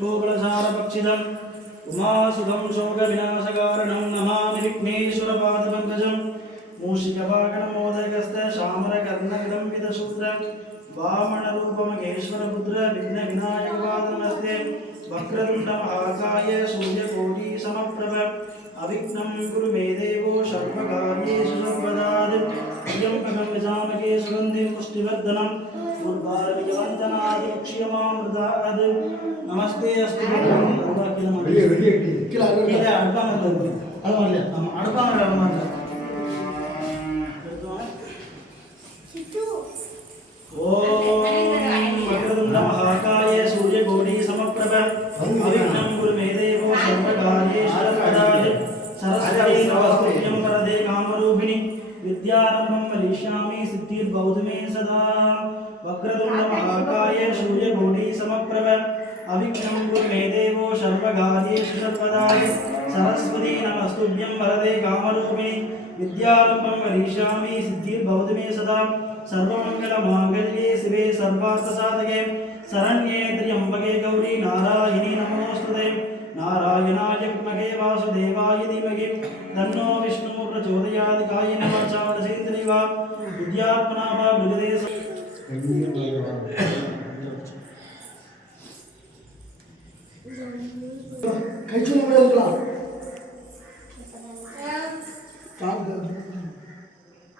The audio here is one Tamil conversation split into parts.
भूगलसारपक्षिदम् उमासुधं शोकविनाशकारणं नमामि विघ्नेश्वरपादपङ्कजं मूषिकवागणमोदकस्थ शामरकर्णविलम्बितशूद्रं वामनरूपमहेश्वरपुत्र विघ्नविनायकपादमस्ते वक्रतुण्डमहाकाय सूर्यकोटिसमप्रभ अविघ्नं कुरु मे देवो सर्वकार्येषु सर्वदा त्र्यम्बकं यजामहे सुगन्धिं पुष्टिवर्धनम् उर्वारविजवन्तनादिक्षीयमामृताद् नमस्ते अस्तु महाकाय सूर्यकोटि समप्रभ अविघ्नं कुरु मे देवो सर्वकार्येषु सर्वदा सरस्वती नमस्तुभ्यं वरदे कामरूपिणि विद्यारम्भं करिष्यामि सिद्धिर्भवतु मे सदा वक्रतुण्ड महाकाय सूर्यकोटि समप्रभ अविघ्नं कुरु मे देवो सर्वकार्येषु सर्वदा सरस्वती नमस्तुभ्यं वरदे कामरूपिणि विद्यारम्भं करिष्यामि सिद्धिर्भवतु मे सदा सर्वमङ्गलमाङ्गल्ये शिवे सर्वार्थसाधके शरण्ये त्र्यम्बके गौरी नारायणी नमोस्तुते नारायणाय विद्महे वासुदेवाय धीमहि तन्नो विष्णुः प्रचोदयात् कायेन वाचा मनसेन्द्रियर्वा बुद्ध्यात्मना वा मृगदे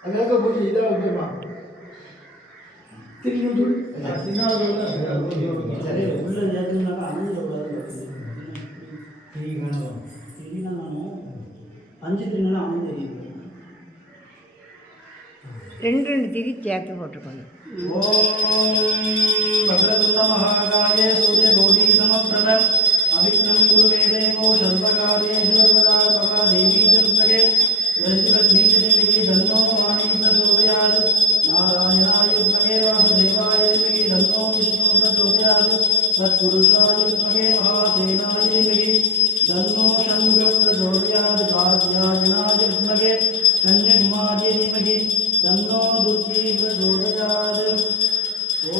அங்க போய் இதா ஓகேமா திருப்பி தூள் தின்னால சரி உள்ள ஏத்துனால அஞ்சு வராது திரினா ನಾನು 5 திரினால 5 தெரியும் ரெண்டு திரி சேர்த்து போட்டுக்கணும் ஓம் வக்ரதுண்ட மகாகாய சூரியகோடி சமப்பிரப அவிக்னம் குரு மே தேவோ சர்வகார்யேஷு சர்வதா மகா தேவி ஜன்மகே रज्जुलक्ष्मीजनिमिति धन्नो वाणी प्रचोदयात् नारायणाय विद्महे वासुदेवाय धीमहि धन्नो विष्णुः प्रचोदयात् तत्पुरुषाय विद्महे महासेनाय धीमहि धन्नो शम्भुः प्रचोदयात् कात्यायनाय विद्महे कन्याकुमार्यै धीमहि धन्नो दुर्गी प्रचोदयात् ॐ